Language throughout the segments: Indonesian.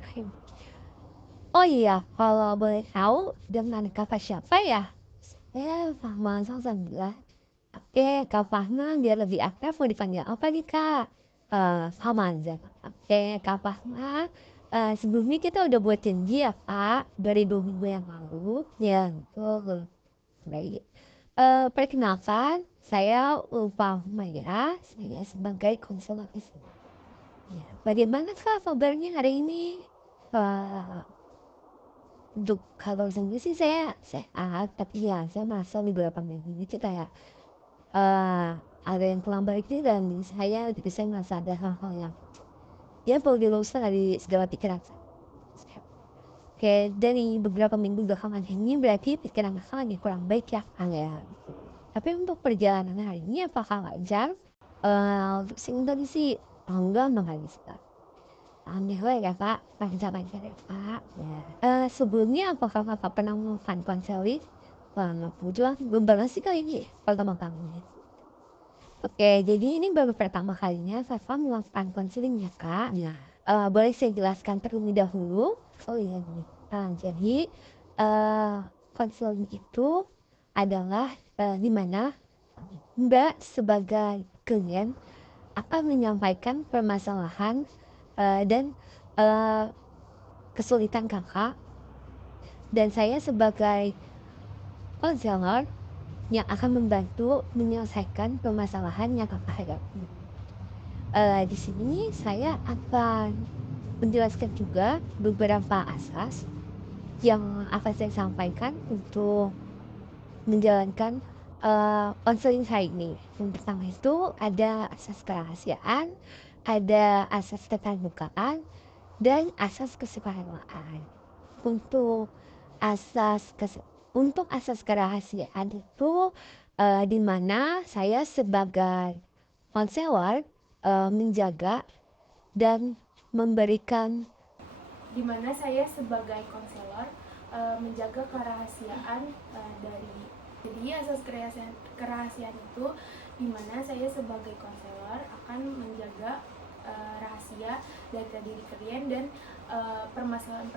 Bismillahirrahmanirrahim. Oh iya, kalau boleh tahu dengan Kakak siapa ya? Saya Fahma Salsabila. Oke, Kak Fahma biar lebih akrab mau dipanggil apa nih Kak? Fahmanza. Oke, Kak Fahma. Sebelumnya kita udah buat janji ya Kak, dari 2 minggu yang lalu. Ya, betul. Baik. Perkenalkan, saya Fahma ya. Saya sebagai konselor. Ya, bagaimana Kak kabarnya hari ini? Eh, untuk kalau sendiri sih saya sehat, tapi ya saya merasa beberapa minggu ini kita ya ada yang kurang baik nih dan saya jadi saya merasa ada hal-hal yang ya perlu diluruskan dari segala pikiran saya. Oke, dari beberapa minggu belakangan ini berarti pikiran saya lagi kurang baik ya Kang ya. Tapi untuk perjalanan hari ini apakah lancar? Untuk tadi sih enggak mengalami. Alhamdulillah ya Kak, lancar-lancar ya Kak. Ya. Sebelumnya apakah Kakak pernah melakukan konseling? Wah, nggak punya, belum pernah sih kali ini pertama kali. Oke, jadi ini baru pertama kalinya Kakak melakukan konseling ya Kak. Ya. Boleh saya jelaskan terlebih dahulu? Oh iya, gini. Jadi konseling itu adalah di mana Mbak sebagai klien akan menyampaikan permasalahan dan eh, kesulitan Kakak, dan saya sebagai konselor yang akan membantu menyelesaikan permasalahan yang Kakak hadapi. Di sini saya akan menjelaskan juga beberapa asas yang akan saya sampaikan untuk menjalankan konseling saya ini. Yang pertama itu ada asas kerahasiaan, ada asas keterbukaan, dan asas kesukarelawan. Untuk asas kes untuk asas kerahasiaan itu di mana saya sebagai konselor menjaga dan memberikan Di mana saya sebagai konselor menjaga kerahasiaan dari jadi asas kerahasiaan itu di mana saya sebagai konselor akan menjaga rahasia data diri klien dan permasalahan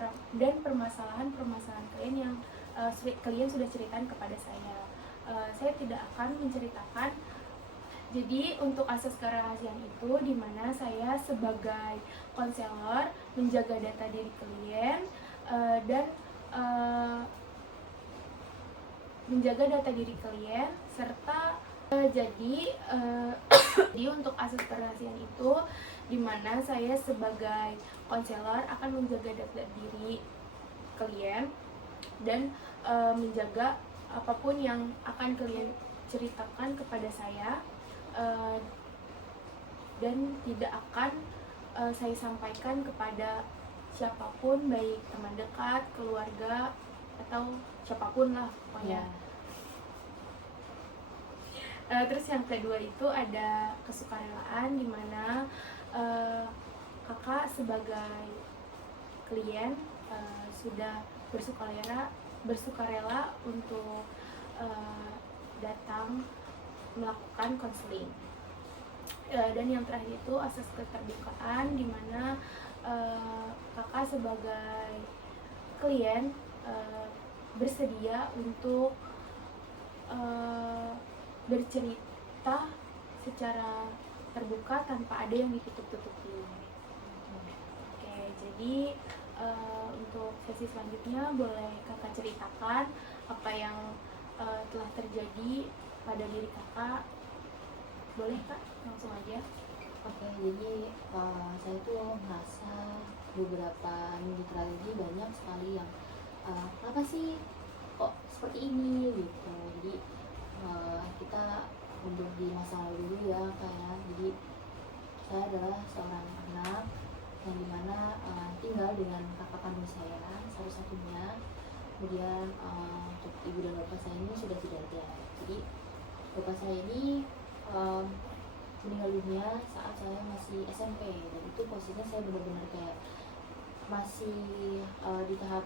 klien yang klien sudah ceritakan kepada saya. Saya tidak akan menceritakan. Jadi untuk asas kerahasiaan itu di mana saya sebagai konselor menjaga data diri klien dan menjaga data diri klien serta jadi untuk asas kerahasiaan itu di mana saya sebagai konselor akan menjaga data diri klien dan menjaga apapun yang akan klien ceritakan kepada saya dan tidak akan saya sampaikan kepada siapapun, baik teman dekat, keluarga, atau siapapun lah pokoknya. Terus yang kedua itu ada kesukarelaan, di mana kakak sebagai klien sudah bersukarela untuk datang melakukan konseling. Dan yang terakhir itu asas keterbukaan, di mana kakak sebagai klien bersedia untuk bercerita secara terbuka tanpa ada yang ditutup-tutupi. Oke, jadi untuk sesi selanjutnya boleh kakak ceritakan apa yang telah terjadi pada diri kakak. Boleh Kak, langsung aja. Oke, jadi saya tuh merasa beberapa minggu terakhir ini banyak sekali yang kenapa sih kok seperti ini gitu. Jadi kita mundur di masa lalu dulu ya kayak. Jadi saya adalah seorang anak yang dimana tinggal dengan kakak kandung saya satu-satunya. Kemudian untuk ibu dan bapak saya ini sudah tidak ada. Jadi bapak saya ini meninggal dunia saat saya masih SMP, dan itu posisinya saya benar-benar kayak masih di tahap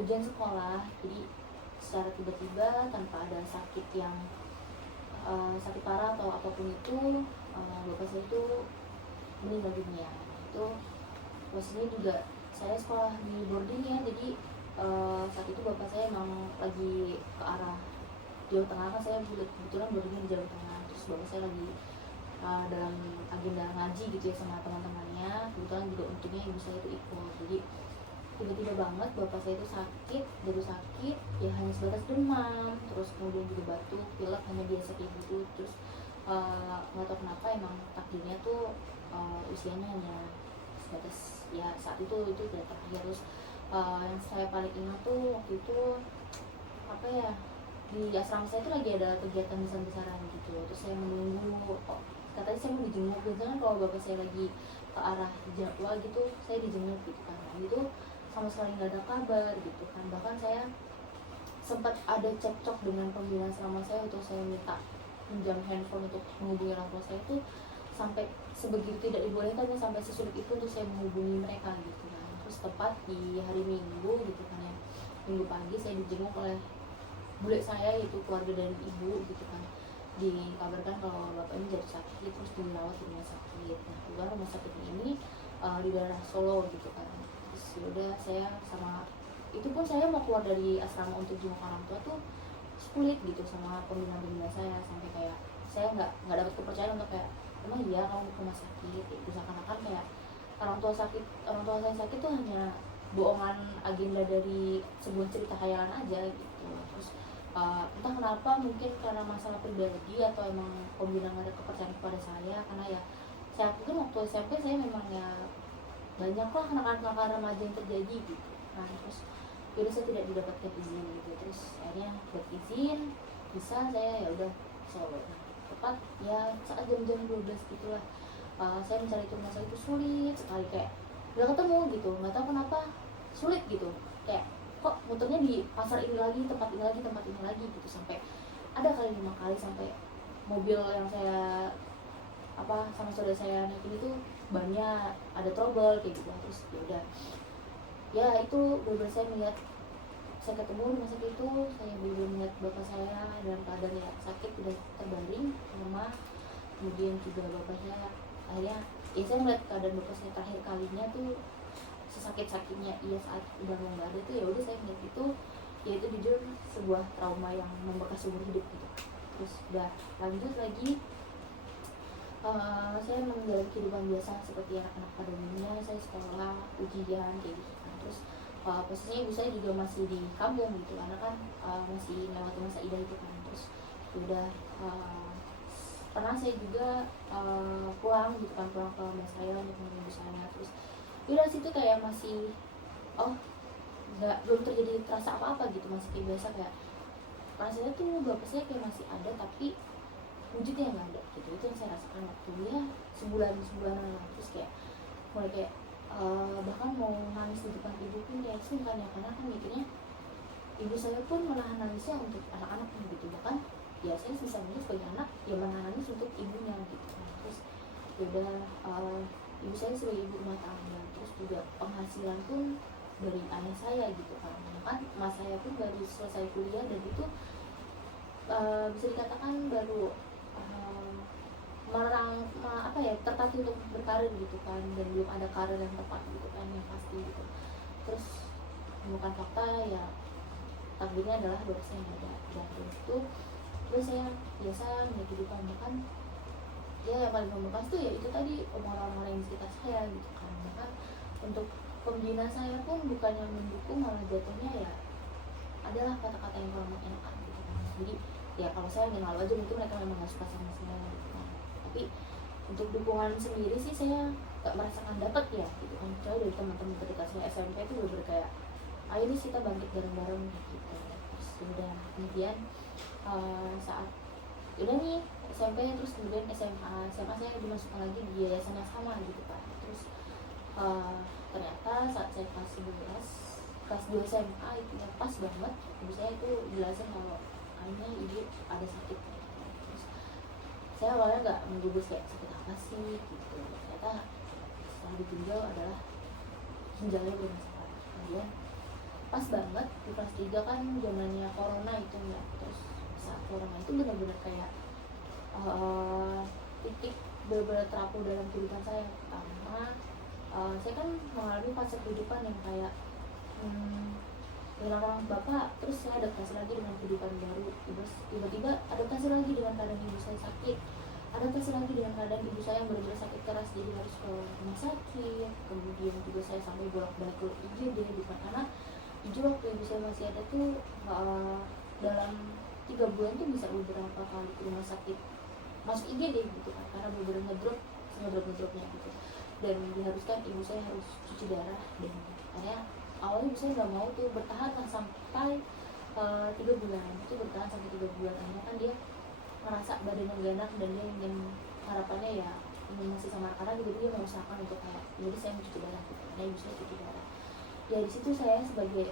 ujian sekolah. Jadi secara tiba-tiba tanpa ada sakit yang sakit parah atau apapun itu, bapak saya itu meninggal dunia. Itu posisinya juga saya sekolah di boarding ya, jadi saat itu bapak saya emang lagi ke arah Jawa Tengah, kan saya kebetulan boardingnya di Jawa Tengah, terus bapak saya lagi dalam agenda ngaji gitu ya sama teman-temannya. Kebetulan juga untungnya ibu saya itu ikut, jadi tiba-tiba banget bapak saya itu sakit, jatuh sakit ya, hanya sebatas demam, terus kemudian juga batuk, pilek, hanya biasa kayak gitu. Terus nggak tahu kenapa emang takdirnya tuh usianya hanya sebatas ya saat itu udah terakhir. Terus yang saya paling ingat tuh waktu itu apa ya, di asrama saya tuh lagi ada kegiatan besar-besaran gitu, terus saya menunggu, katanya saya mau dijenguk. Biasanya kan kalau bapak saya lagi ke arah Jawa gitu saya dijenguk gitu kan, nah, itu sama sekali nggak ada kabar gitu kan. Bahkan saya sempat ada cekcok dengan pembina asrama saya untuk saya minta pinjam handphone untuk menghubungi orang tua saya, itu sampai sebegitu tidak dibolehkan, sampai sesulit itu untuk saya menghubungi mereka gitu kan. Terus tepat di hari Minggu gitu kan ya, Minggu pagi saya dijenguk oleh bule saya, yaitu keluarga dari ibu gitu kan, dikabarkan kalau bapak ini jatuh sakit terus dirawat di rumah sakit. Nah kebetulan rumah sakit ini di daerah Solo gitu kan. Terus yaudah saya sama itu pun saya mau keluar dari asrama untuk jenguk orang tua tuh sulit gitu sama pembina-pembina saya, sampai kayak saya nggak dapat kepercayaan untuk kayak, emang iya kamu ke rumah sakit gitu. Seakan-akan kayak orang tua saya sakit tuh hanya bohongan agenda dari sebuah cerita khayalan aja gitu. Terus entah kenapa, mungkin karena masalah pribadi atau emang pembina nggak ada kepercayaan kepada saya, karena ya saya pikir waktu SMP saya memang ya banyak lah kenakalan-kenakalan remaja yang terjadi gitu. Nah terus yaudah saya tidak didapatkan izin gitu, terus akhirnya buat izin bisa saya ya udah Solo. Nah, tepat ya saat jam-jam 12 gitulah saya mencari itu rumah sakit itu sulit sekali, kayak nggak ketemu gitu, nggak tahu kenapa sulit gitu, kayak kok muternya di pasar ini lagi, tempat ini lagi, tempat ini lagi gitu, sampai ada kali 5 kali sampai mobil yang saya sama saudara saya naikin itu banyak ada trouble kayak gitu. Terus ya udah ya itu benar-benar saya melihat, saya ketemu di rumah sakit itu, saya benar-benar melihat bapak saya dalam keadaan ya sakit, udah terbaring di rumah. Kemudian juga bapak saya akhirnya ya saya melihat keadaan bapak saya terakhir kalinya tuh sesakit-sakitnya ia saat udah mau nggak ada tuh, ya udah saya melihat itu, ya itu jujur sebuah trauma yang membekas seumur hidup gitu. Terus udah lanjut lagi saya menjalani kehidupan biasa seperti anak-anak pada umumnya, saya sekolah, ujian kayak gitu kan. Terus posisinya ibu saya juga masih di kampung gitu, karena kan masih melewati masa idah itu kan. Terus udah pernah saya juga pulang gitu kan, pulang ke rumah saya untuk menemui ibu saya. Terus udah situ kayak masih belum terjadi terasa apa-apa gitu, masih kayak biasa, kayak rasanya tuh bapak saya kayak masih ada tapi wujudnya nggak ada gitu. Itu yang saya rasakan waktu dia sebulan terus kayak mulai kayak bahkan mau nangis di depan ibu pun kayak sungkan ya, karena kan mikirnya ibu saya pun menahan nangisnya untuk anak-anaknya gitu. Bahkan ya saya sebisa sebagai anak ya menahan nangis untuk ibunya gitu. Terus udah ibu saya sebagai ibu rumah tangga, terus juga penghasilan pun dari ayah saya gitu kan. Kan mas saya pun baru selesai kuliah dan itu bisa dikatakan baru tertatih untuk berkarir gitu kan, dan belum ada karir yang tepat gitu kan yang pasti gitu. Terus menemukan fakta ya takdirnya adalah bapak saya yang ada. Dan itu terus saya biasa menjadi kehidupan, bahkan ya yang paling membekas tuh ya itu tadi omongan orang-orang yang di sekitar saya gitu kan. Bahkan untuk pembina saya pun bukannya mendukung, malah jatuhnya ya adalah kata-kata yang kurang mengenakan gitu kan. Jadi ya kalau saya ingin lalu aja, mungkin mereka memang gak suka sama saya gitu kan. Tapi untuk dukungan sendiri sih saya gak merasakan dapat ya gitu kan, kecuali dari teman-teman ketika saya SMP itu udah kayak ayo nih kita bangkit bareng-bareng gitu. Terus udah kemudian saat udah nih SMP, terus kemudian SMA saya dimasukkan lagi di yayasan yang sama gitu kan. Terus ternyata saat saya kelas 2 SMA itu ya pas banget ibu saya itu jelasin kalau akhirnya ibu ada sakit gitu. Terus saya awalnya nggak menggubris kayak sakit apa sih gitu, ternyata setelah ditinjau adalah ginjalnya bermasalah. Kemudian pas banget di kelas 3 kan zamannya corona itu ya. Terus saat corona itu benar-benar kayak titik benar-benar terapung dalam kehidupan saya, karena saya kan mengalami fase kehidupan yang kayak kehilangan orang bapak, terus saya adaptasi lagi dengan kehidupan baru, terus tiba-tiba adaptasi lagi dengan keadaan ibu saya sakit, adaptasi lagi dengan keadaan ibu saya yang benar-benar sakit keras, jadi harus ke rumah sakit. Kemudian juga saya sampai bolak-balik ke IGD, bukan karena jujur waktu ibu saya masih ada tuh dalam 3 bulan tuh bisa beberapa kali ke rumah sakit masuk IGD gitu kan, karena benar-benar ngedrop-ngedropnya gitu, dan diharuskan ibu saya harus cuci darah. Dan akhirnya awalnya ibu saya nggak mau tuh, bertahan lah sampai 3 bulan, itu bertahan sampai 3 bulan. Akhirnya kan dia merasa badannya gak enak dan dia ingin, harapannya ya ingin masih sama anak-anak gitu, dia mengusahakan untuk kayak jadi saya mau cuci darah gitu, karena ibu saya cuci darah. Ya di situ saya sebagai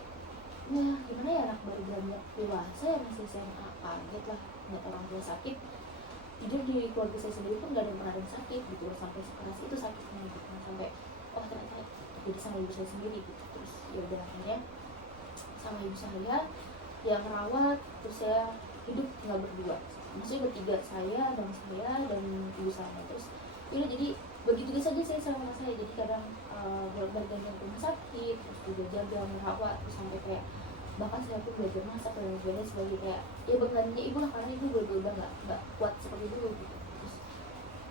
gimana ya, anak baru beranjak dewasa ya, masih SMA, kaget lah ngeliat orang tua sakit. Jujur di keluarga saya sendiri pun gak ada yang pernah ada yang sakit gitu, sampai sekeras itu sakitnya gitu, sampai ternyata jadi sama ibu saya sendiri gitu. Terus ya udah akhirnya sama ibu saya yang merawat, terus saya hidup nggak berdua, maksudnya bertiga, saya dan ibu saya. Terus ya jadi begitu saja saya sama mama saya, jadi kadang bolak-balik ke rumah sakit, terus juga jaga merawat, terus sampai kayak bahkan saya pun belajar masak dan sebagainya sebagai kayak ya bebannya ibu lah, karena ibu udah nggak kuat seperti dulu gitu. Terus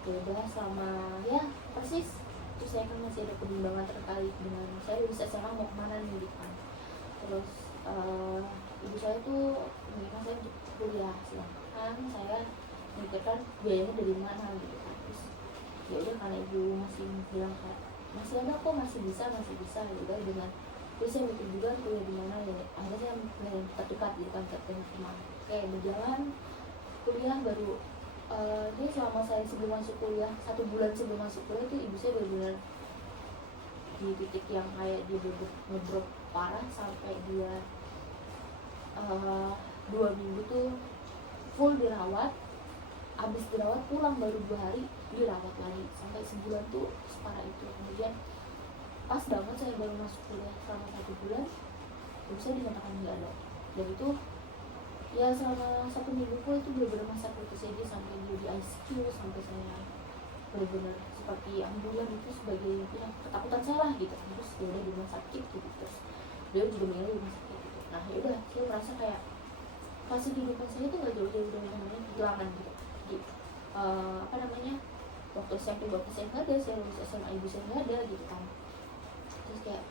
ya udah selama ya persis, terus saya kan masih ada kebimbangan terkait dengan saya bisa SMA mau kemana nih gitu kan. Terus ibu saya tuh mengingat saya untuk kuliah, silahkan saya mikirkan biayanya dari mana gitu kan. Terus ya udah karena ibu masih bilang kayak masih ada kok, masih bisa ya udah dengan. Terus saya mikir juga kuliah di mana ya, akhirnya saya yang terdekat gitu kan, terdekat teman kayak berjalan kuliah baru. Dia selama saya sebelum masuk kuliah, 1 bulan sebelum masuk kuliah tuh ibu saya benar-benar di titik yang kayak dia ngedrop parah, sampai dia 2 minggu tuh full dirawat. Abis dirawat pulang baru 2 hari dirawat lagi, sampai sebulan tuh separah itu. Kemudian pas banget saya baru masuk kuliah selama 1 bulan, ibu saya dinyatakan nggak ada. Dan itu ya selama 1 minggu pun itu benar-benar masa kritis aja, sampai dia di ICU, sampai saya benar-benar seperti ambulan itu sebagai ya ketakutan saya lah gitu. Terus dia udah di rumah sakit gitu, terus dia juga meninggal di rumah sakit gitu. Nah ya udah saya merasa kayak fase kehidupan saya itu nggak jauh-jauh dari namanya kehilangan gitu. Jadi waktu SMP bapak saya nggak ada, saya lulus SMA ibu saya nggak ada gitu kan. Terus kayak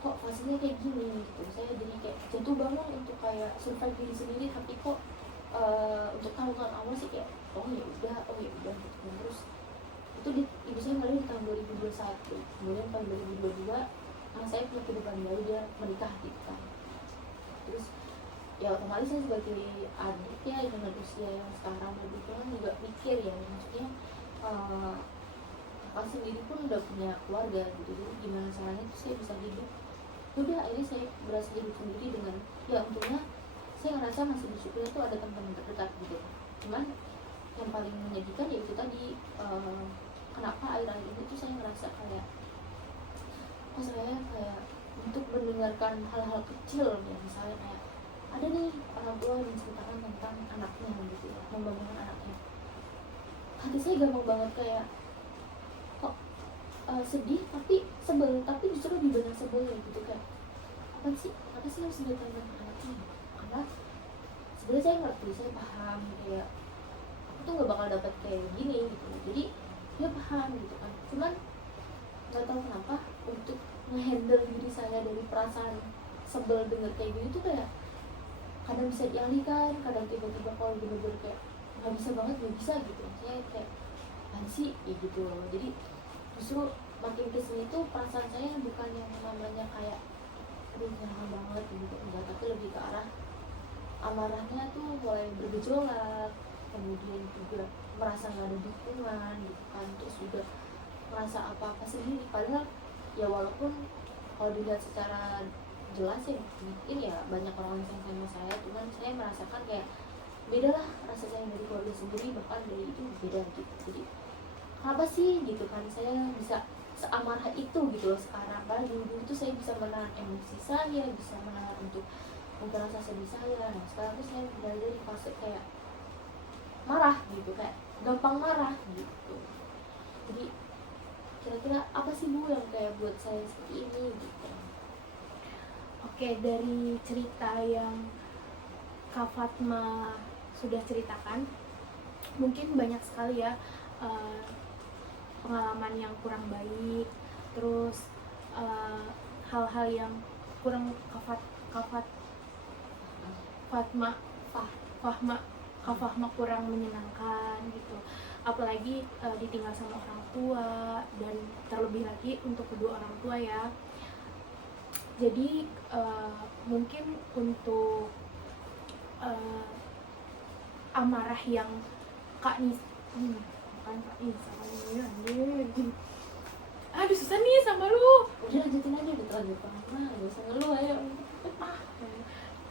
kok fasenya kayak gini gitu, saya jadi kayak jatuh bangun untuk kayak survive diri sendiri, tapi kok untuk tahun-tahun awal sih kayak oh ya udah gitu. Dan terus itu ibu saya meninggal di tahun 2021, kemudian tahun 2022 saya punya kehidupan baru, dia menikah gitu kan. Terus ya otomatis saya sebagai adik ya dengan usia yang sekarang lebih tua juga mikir ya, maksudnya kakak sendiri pun udah punya keluarga gitu, jadi gimana caranya tuh saya bisa hidup. Udah akhirnya saya berhasil hidup sendiri dengan ya untungnya saya ngerasa masih bersyukur itu ada teman terdekat gitu. Cuman yang paling menyedihkan ya itu tadi, kenapa akhir-akhir ini tuh saya ngerasa kayak saya kayak untuk mendengarkan hal-hal kecil ya, misalnya kayak ada nih orang tua yang menceritakan tentang anaknya gitu ya, membangun anaknya, hati saya gampang banget kayak kok sedih tapi sebel, tapi justru lebih banyak sebel gitu, kayak apa sih harus ditanyakan anaknya, karena sebenarnya saya ngerti, saya paham kayak aku tuh nggak bakal dapat kayak gini gitu, jadi dia paham gitu kan. Cuman nggak tahu kenapa untuk ngehandle diri saya dari perasaan sebel denger kayak gini tuh kayak kadang bisa dialihkan, kadang tiba-tiba kalau bener-bener kayak nggak bisa banget, nggak bisa gitu, saya kayak apaan sih ya gitu loh. Jadi justru makin kesini tuh perasaan saya bukan yang namanya kayak aduh nyaman banget gitu enggak, tapi lebih ke arah amarahnya tuh mulai bergejolak, kemudian juga merasa nggak ada dukungan gitu kan, terus juga merasa apa-apa sendiri, padahal ya walaupun kalau dilihat secara jelas ya mungkin ya banyak orang yang sayang sama saya, cuman saya merasakan kayak beda lah rasa sayang dari keluarga sendiri, bahkan dari itu beda gitu. Jadi kenapa sih gitu kan saya bisa seamarah itu gitu loh sekarang, padahal dulu tuh saya bisa menahan emosi saya, bisa menahan untuk mungkin rasa sedih saya. Nah sekarang tuh saya berada di fase kayak marah gitu, kayak gampang marah gitu. Jadi kira-kira apa sih Bu yang kayak buat saya seperti ini gitu. Oke, dari cerita yang Kak Fatma sudah ceritakan, mungkin banyak sekali ya eh, pengalaman yang kurang baik, terus hal-hal yang kurang Fatma Fah Fahma Kak Fahma kurang menyenangkan gitu, apalagi ditinggal sama orang tua, dan terlebih lagi untuk kedua orang tua ya. Jadi mungkin untuk amarah yang Kak Nis bukan Kak Nis sama ini anjing, aduh susah nih sama lu. udah lanjutin aja, udah terlanjur pernah, gak usah ngeluh ayo.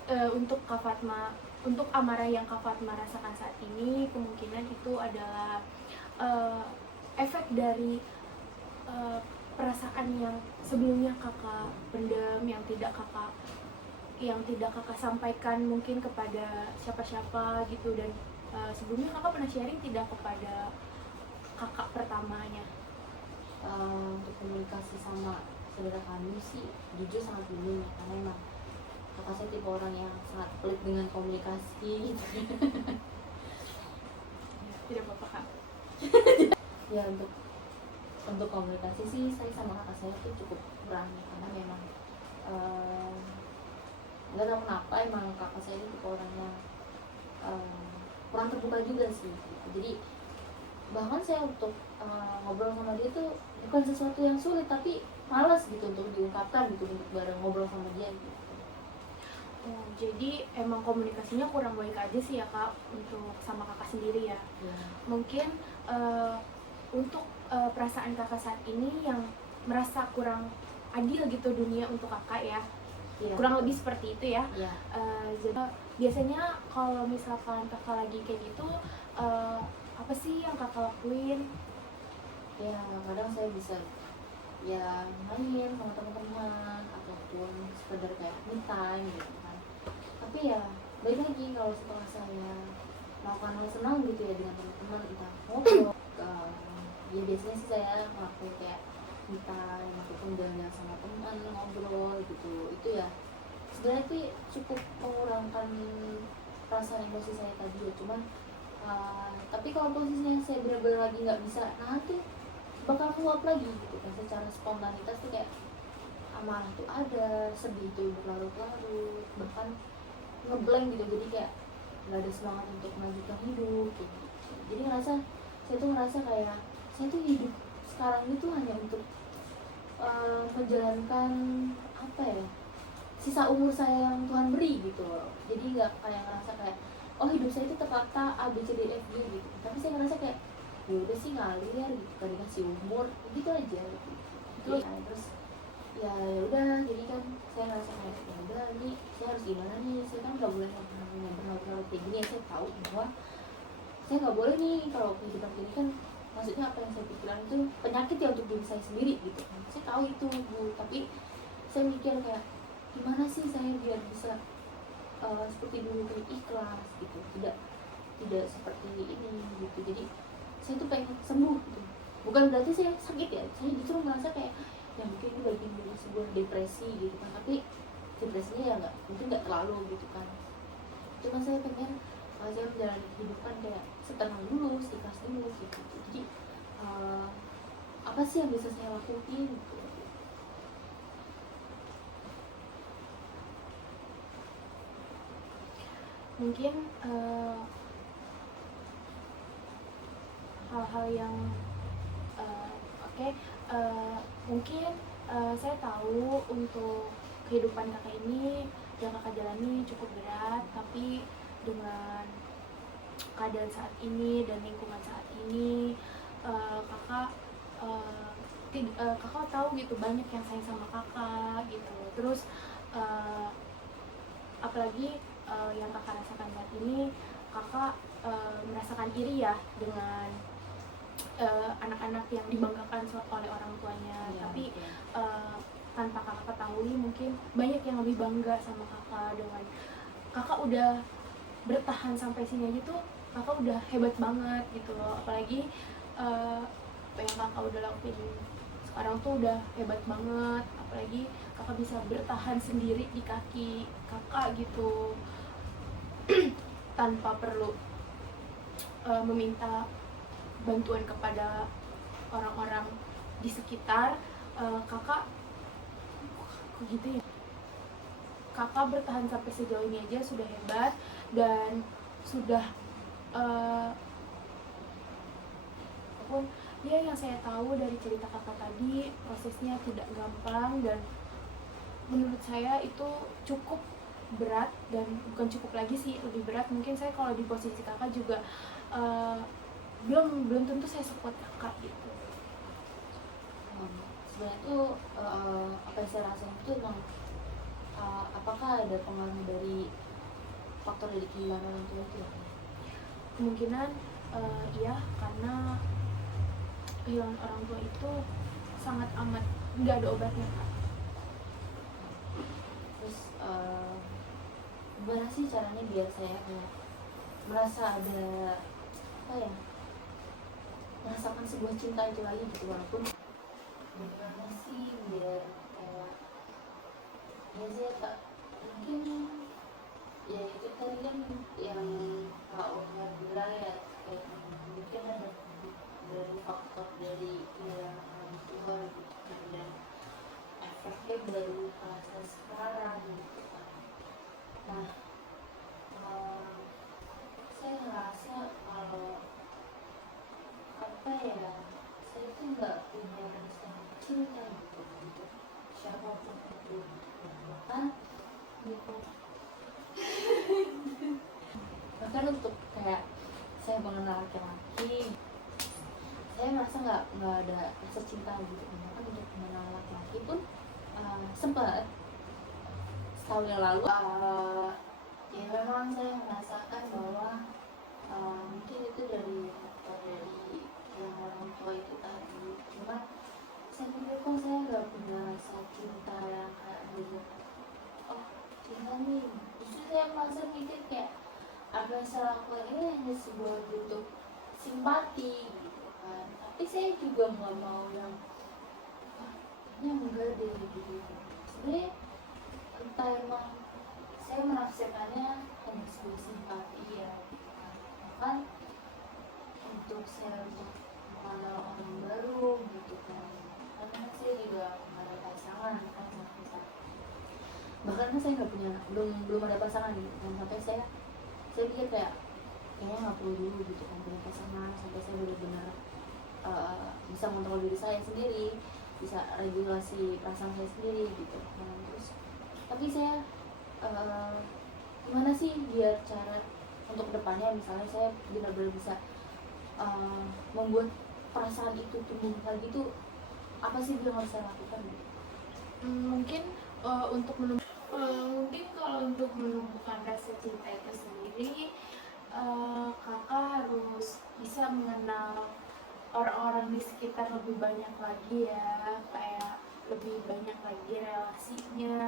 Untuk Kak Fatma, untuk amarah yang Kak Fatma rasakan saat ini kemungkinan itu adalah efek dari perasaan yang sebelumnya kakak pendam, yang tidak kakak sampaikan mungkin kepada siapa-siapa gitu, dan sebelumnya kakak pernah sharing tidak kepada kakak pertamanya? Untuk komunikasi sama saudara kami sih jujur sangat minim ya, karena emang kakak saya tipe orang yang sangat pelit dengan komunikasi gitu. Tidak apa-apa Kak. Ya untuk komunikasi sih saya sama kakak saya tuh cukup kurang ya, karena memang nggak tahu kenapa emang kakak saya itu tipe orang yang kurang terbuka juga sih gitu. Jadi bahkan saya untuk ngobrol sama dia tuh bukan sesuatu yang sulit, tapi malas gitu untuk diungkapkan gitu, untuk bareng ngobrol sama dia gitu. Jadi emang komunikasinya kurang baik aja sih ya Kak untuk sama kakak sendiri ya. Mungkin untuk perasaan kakak saat ini yang merasa kurang adil gitu dunia untuk kakak ya. Kurang lebih seperti itu ya. Jadi biasanya kalau misalkan kakak lagi kayak gitu, apa sih yang kakak lakuin? Ya kadang saya bisa ya main sama teman-teman ataupun sekedar kayak me time gitu kan. Tapi ya balik lagi, kalau setelah saya melakukan hal senang gitu ya dengan teman-teman, entah ngobrol, ya biasanya sih saya ngelakuin kayak me time ataupun jalan-jalan sama teman, ngobrol gitu. Itu ya sebenarnya itu cukup mengurangkan perasaan emosi saya tadi ya. Cuman tapi kalau posisinya saya benar-benar lagi nggak bisa, nah nanti bakal keluap lagi gitu kan, secara spontanitas tuh kayak amarah tuh ada, sedih tuh berlarut-larut, bahkan ngeblank gitu, jadi kayak nggak ada semangat untuk melanjutkan hidup gitu. Jadi saya tuh ngerasa kayak saya tuh hidup sekarang itu hanya untuk menjalankan apa ya, sisa umur saya yang Tuhan beri gitu loh. Jadi nggak kayak ngerasa kayak oh hidup saya itu tertata A B C D F G gitu, tapi saya ngerasa kayak ya udah sih ngalir gitu, kan dikasih umur gitu aja gitu. Terus ya udah, jadi kan saya ngerasa kayak ya udah ini saya harus gimana nih, saya kan nggak boleh yang berlarut-larut kayak gini ya. Saya tahu bahwa saya nggak boleh nih, kalau kehidupan ini kan maksudnya apa yang saya pikirkan itu penyakit ya untuk diri saya sendiri gitu kan. Saya tahu itu Bu, tapi saya mikir kayak gimana sih saya biar bisa seperti dulu kayak ikhlas gitu, tidak seperti ini gitu. Jadi saya tuh pengen sembuh gitu, bukan berarti saya sakit ya, saya justru merasa kayak ya mungkin ini bagian dari sebuah depresi gitu kan, tapi depresinya ya nggak terlalu gitu kan. Cuma saya pengen saya menjalani kehidupan kayak setenang dulu, ikhlas dulu gitu. Jadi apa sih yang bisa saya lakuin gitu. Mungkin hal-hal yang mungkin saya tahu untuk kehidupan kakak ini yang kakak jalani cukup berat, tapi dengan keadaan saat ini dan lingkungan saat ini, kakak kakak tahu gitu banyak yang sayang sama kakak gitu. Terus apalagi yang kakak rasakan saat ini, kakak merasakan iri ya dengan anak-anak yang dibanggakan oleh orang tuanya, tapi tanpa kakak ketahui mungkin banyak yang lebih bangga sama kakak dengan kakak udah bertahan sampai sini aja tuh kakak udah hebat banget gitu loh. Apalagi apa yang kakak udah lakuin orang tuh udah hebat banget, apalagi kakak bisa bertahan sendiri di kaki kakak gitu tanpa perlu meminta bantuan kepada orang-orang di sekitar. Kakak kok gitu ya, kakak bertahan sampai sejauh ini aja sudah hebat, dan sudah pun ya yang saya tahu dari cerita kakak tadi, prosesnya tidak gampang, dan menurut saya itu cukup berat, dan bukan cukup lagi sih, lebih berat. Mungkin saya kalau di posisi kakak juga belum tentu saya sekuat kakak gitu. Sebenarnya tuh apa yang saya rasain itu emang apakah ada pengaruh dari faktor dari kehilangan orang tua itu ya? Kemungkinan iya, karena kehilangan orang tua itu sangat amat nggak ada obatnya kak. Terus gimana sih caranya biar saya merasa ada apa ya, merasakan sebuah cinta itu lagi gitu, walaupun gimana sih biar kayak ya saya tak mungkin ya itu tadi kan yang Kak Oka bilang ya, kayak mungkin ada dari faktor dari kehilangan orang tua gitu kan, dan efeknya baru terasa sekarang gitu kan. Nah saya ngerasa kalau apa ya, saya tuh nggak punya rasa cinta gitu untuk siapapun itu, bahkan gitu, bahkan untuk kayak saya mengenal laki-laki, saya merasa nggak ada rasa cinta gitu. Bahkan untuk mengenal laki-laki pun sempat setahun yang lalu ya memang saya merasakan bahwa mungkin itu dari faktor dari yang orang tua itu tadi. Cuma saya pikir kok saya nggak punya rasa cinta yang kayak gitu, oh cinta nih. Justru saya merasa mikir kayak apa yang saya lakukan ini hanya sebuah bentuk simpati gitu kan. Tapi saya juga nggak mau yang kayaknya enggak deh gitu. Sebenarnya entah emang saya menafsirkannya hanya sebuah simpati ya, bahkan untuk saya untuk mengenal orang baru gitu kan, karena saya juga nggak ada pasangan kan sampai saat, bahkan saya nggak punya, belum ada pasangan gitu kan, sampai saya pikir kayak kayaknya nggak perlu dulu gitu kan punya pasangan, sampai saya benar-benar bisa mengontrol diri saya sendiri, bisa regulasi perasaan saya sendiri gitu. Nah, terus tapi saya gimana sih biar cara untuk kedepannya, misalnya saya benar-benar bisa membuat perasaan itu tumbuh lagi, itu apa sih yang harus saya lakukan? Mungkin mungkin kalau untuk menumbuhkan rasa cinta itu sendiri, kakak harus bisa mengenal orang-orang di sekitar lebih banyak lagi ya, kayak lebih banyak lagi relasinya,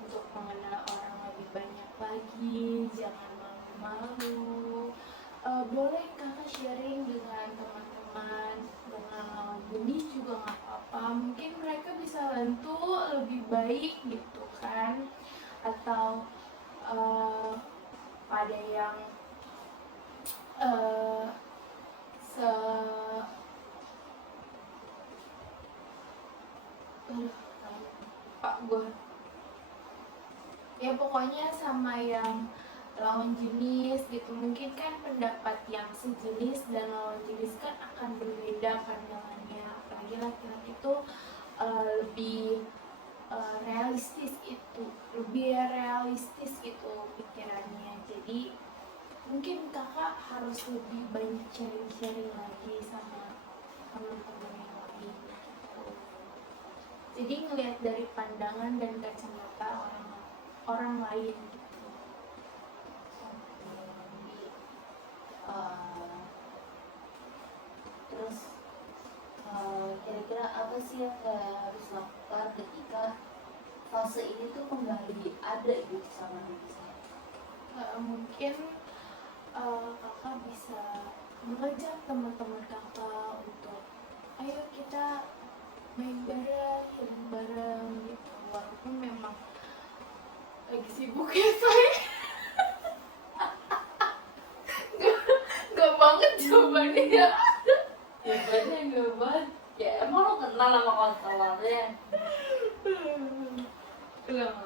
untuk mengenal orang lebih banyak lagi, jangan malu-malu. Boleh kakak sharing dengan teman-teman, dengan lawan jenis juga nggak apa-apa, mungkin mereka bisa bantu lebih baik gitu kan, atau ada yang se pak gue ya pokoknya sama yang lawan jenis gitu, mungkin kan pendapat yang sejenis dan lawan jenis kan akan berbeda pandangannya, apalagi laki-laki itu lebih realistis itu pikirannya. Jadi mungkin kakak harus lebih banyak sharing lagi sama teman-teman yang lain gitu. Jadi ngelihat dari pandangan dan kacamata orang lain gitu. Terus kira-kira apa sih yang saya harus lakukan ketika fase ini tuh kembali ada gitu sama diri saya? Mungkin kakak bisa mengajak teman-teman kakak untuk ayo kita main bareng, jalan bareng gitu. Walaupun memang lagi sibuk ya saya. Gak banget jawabannya ya. Jawabannya enggak banget. Ya emang lo kenal sama konselornya? Enggak.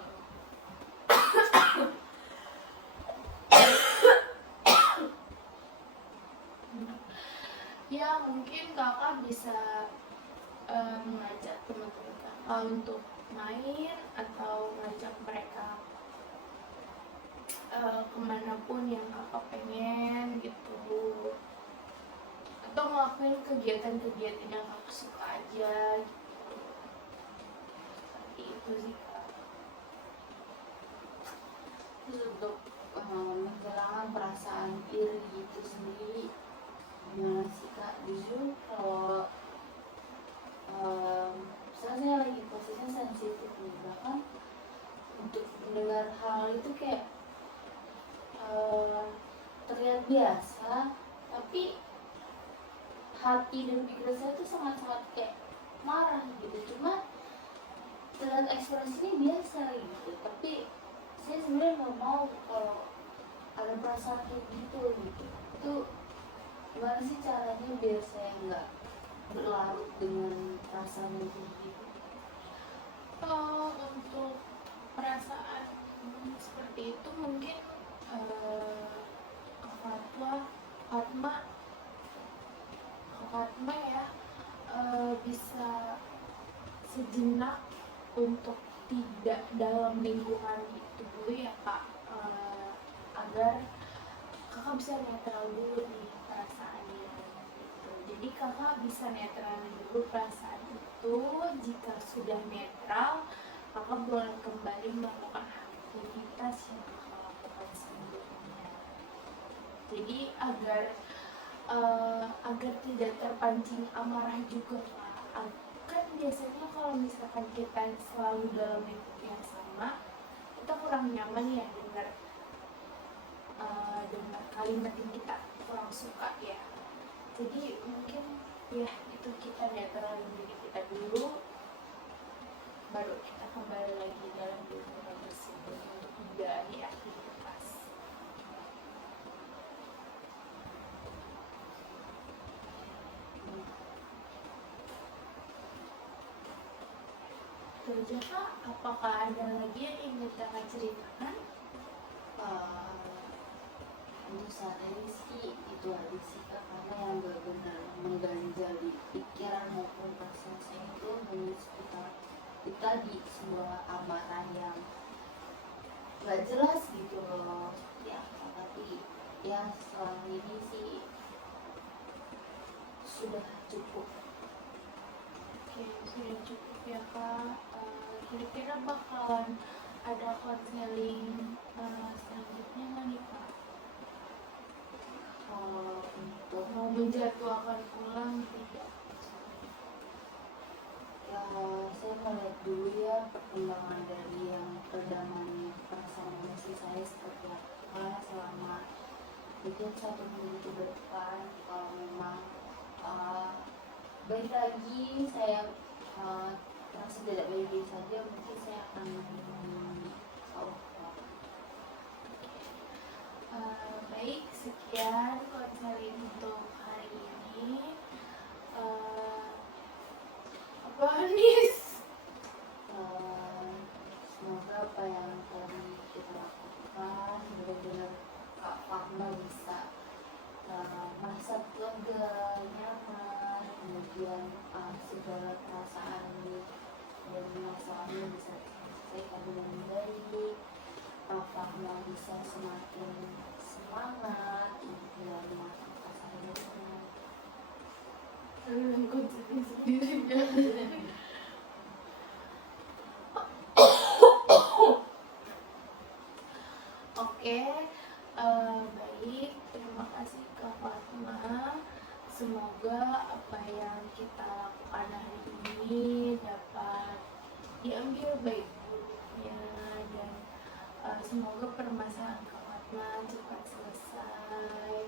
Ya mungkin kakak bisa mengajak teman-teman kakak untuk main atau ngajak mereka kemanapun yang kakak pengen gitu, atau ngelakuin kegiatan-kegiatan yang kakak suka aja gitu. Seperti itu sih kak. Terus untuk menghilangkan perasaan iri itu sendiri gimana sih kak? Justru kalau saya lagi posisinya sensitif nih, bahkan untuk mendengar hal itu kayak terlihat biasa, tapi hati dan pikiran saya tuh sangat-sangat kayak marah gitu. Cuma terlihat ekspresinya biasa gitu, tapi saya sebenarnya nggak mau kalau ada perasaan kayak gitu. Itu gimana sih caranya biar saya nggak berlarut dengan perasaan kayak gitu? Untuk perasaan seperti itu mungkin Fatma ya bisa sejenak untuk tidak dalam lingkungan itu dulu ya kak, agar kakak bisa netral dulu nih perasaannya gitu. Jadi kakak bisa netralin dulu perasaan itu. Jika sudah netral, kakak boleh kembali melakukan aktivitas yang kakak lakukan sebelumnya. Jadi agar tidak terpancing amarah juga Pak. Kan biasanya kalau misalkan kita selalu dalam lingkup yang sama, kita kurang nyaman ya dengar kalimat yang kita kurang suka ya. Jadi mungkin ya itu kita netralin diri kita dulu, baru kita kembali lagi dalam lingkungan tersebut untuk menjalani aktivitas. Terus Kak, apakah ada lagi yang ingin kakak ceritakan? Untuk saat ini sih itu aja sih kak, karena yang benar-benar mengganjal di pikiran maupun perasaan saya itu hanya sekitar itu tadi, sebuah amarah yang gak jelas gitu loh ya. Tapi ya selama ini sih sudah cukup. Oke, sudah cukup ya kak. Kira-kira bakalan ada konseling selanjutnya nggak nih kak? Untuk Mau menjadwalkan ulang tidak? ya saya mau lihat dulu ya perkembangan dari yang perdamaian perasaan emosi saya seperti apa selama mungkin 1 minggu ke depan. Kalau memang baik lagi, saya merasa tidak baik-baik saja, mungkin saya akan menghubungi Baik, sekian konseling untuk hari ini. Apa nih? semoga apa yang tadi kita lakukan benar-benar Kak Fatma bisa merasa lega, nyaman, kemudian segala perasaan dan masalahnya bisa diselesaikan dengan baik. Kak Fatma bisa semakin semangat dalam masa hidupnya. Konseling sendiri. Oke, baik. Terima kasih Kak Fatma. Semoga apa yang kita lakukan hari ini dapat diambil baik buruknya, dan semoga permasalahan Kak Fatma cepat selesai